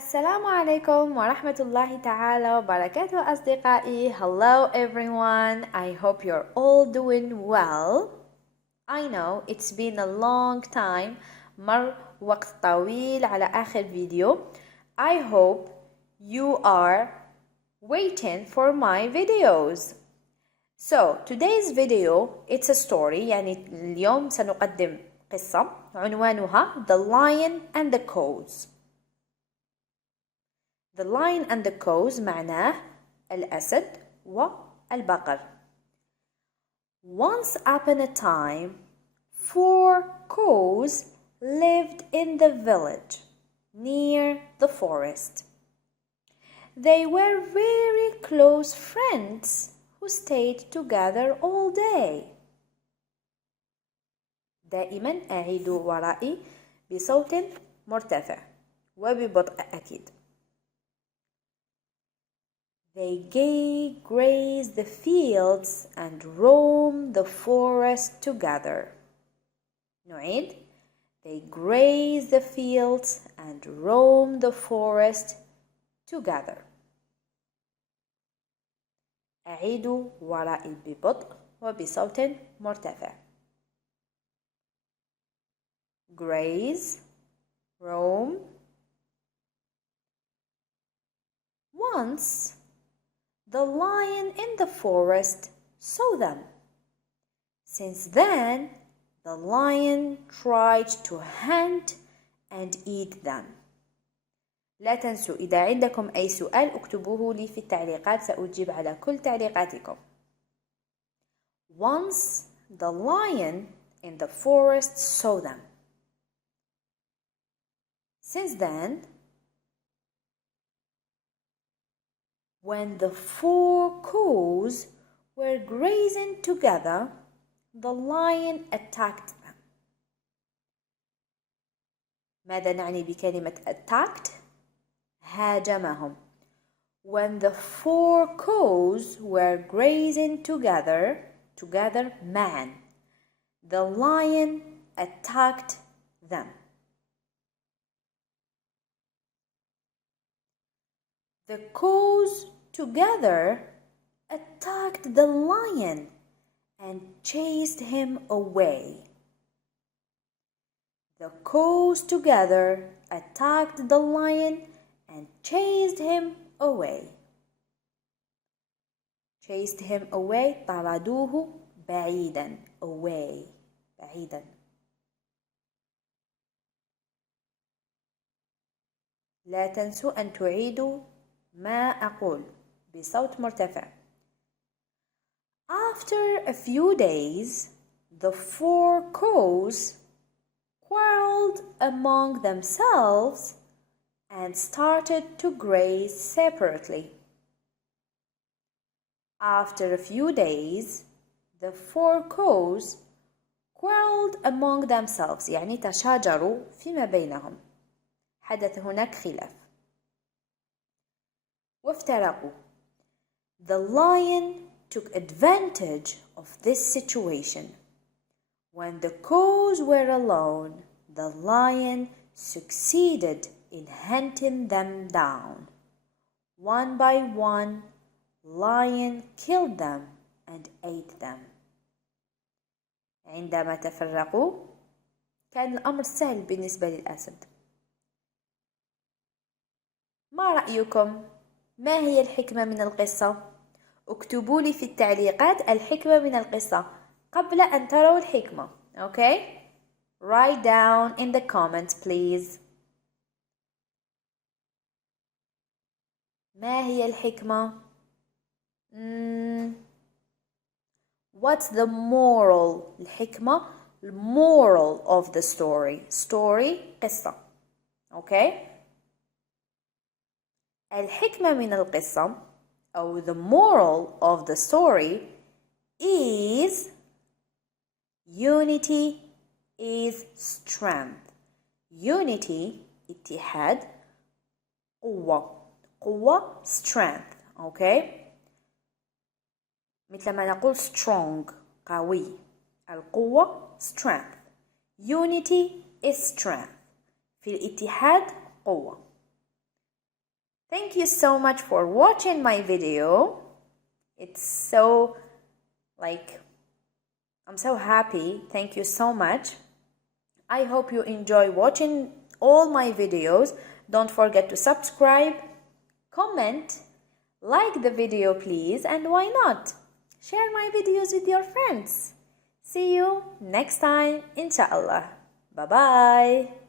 السلام عليكم ورحمة الله تعالى وبركاته أصدقائي. Hello everyone, I hope you're all doing well. I know it's been a long time, مر وقت طويل على آخر فيديو. I hope you are waiting for my videos. So today's video it's a story، يعني اليوم سنقدم قصة عنوانها The Lion and the Cows. The lion and the cows معناه الأسد والبقر. Once upon a time, 4 cows lived in the village near the forest. They were very close friends who stayed together all day. دائما أعيد ورائي بصوت مرتفع وببطء أكيد. They graze the fields and roam the forest together. نعيد. They graze the fields and roam the forest together. أعيد ورائي ببطء وبصوت مرتفع. Graze, roam. Once the lion in the forest saw them. Since then, the lion tried to hunt and eat them. لا تنسوا إذا عندكم أي سؤال اكتبوه لي في التعليقات، سأجيب على كل تعليقاتكم. Once the lion in the forest saw them. Since then, when the 4 cows were grazing together, the lion attacked them. ماذا نعني بكلمة attacked؟ هاجمهم. When the 4 cows were grazing together man, the lion attacked them. The cows together attacked the lion and chased him away. The cows together attacked the lion and chased him away. Chased him away طردوه بعيدا. Away بعيدا. لا تنسوا أن تعيدوا ما أقول بصوت مرتفع. After a few days, the 4 cows quarreled among themselves and started to graze separately. After a few days, the 4 cows quarreled among themselves، يعني تشاجروا فيما بينهم. حدث هناك خلاف. وافترقوا. The lion took advantage of this situation. When the cows were alone, the lion succeeded in hunting them down. One by one, lion killed them and ate them. عندما تفرقوا كان الأمر سهل بالنسبة للأسد. ما رأيكم؟ ما هي الحكمة من القصة؟ اكتبوا لي في التعليقات الحكمة من القصة قبل أن تروا الحكمة. Okay? Write down in the comments please. ما هي الحكمة؟ What's the moral؟ الحكمة moral of the story. Story قصة. Okay? الحكمة من القصة أو the moral of the story is unity is strength. Unity اتحاد، قوة strength. Okay? مثل ما نقول strong قوي. القوة strength. Unity is strength. في الاتحاد قوة. Thank you so much for watching my video. It's so I'm so happy. Thank you so much. I hope you enjoy watching all my videos. Don't forget to subscribe, comment, like the video please, and why not? Share my videos with your friends. See you next time, inshallah. Bye bye.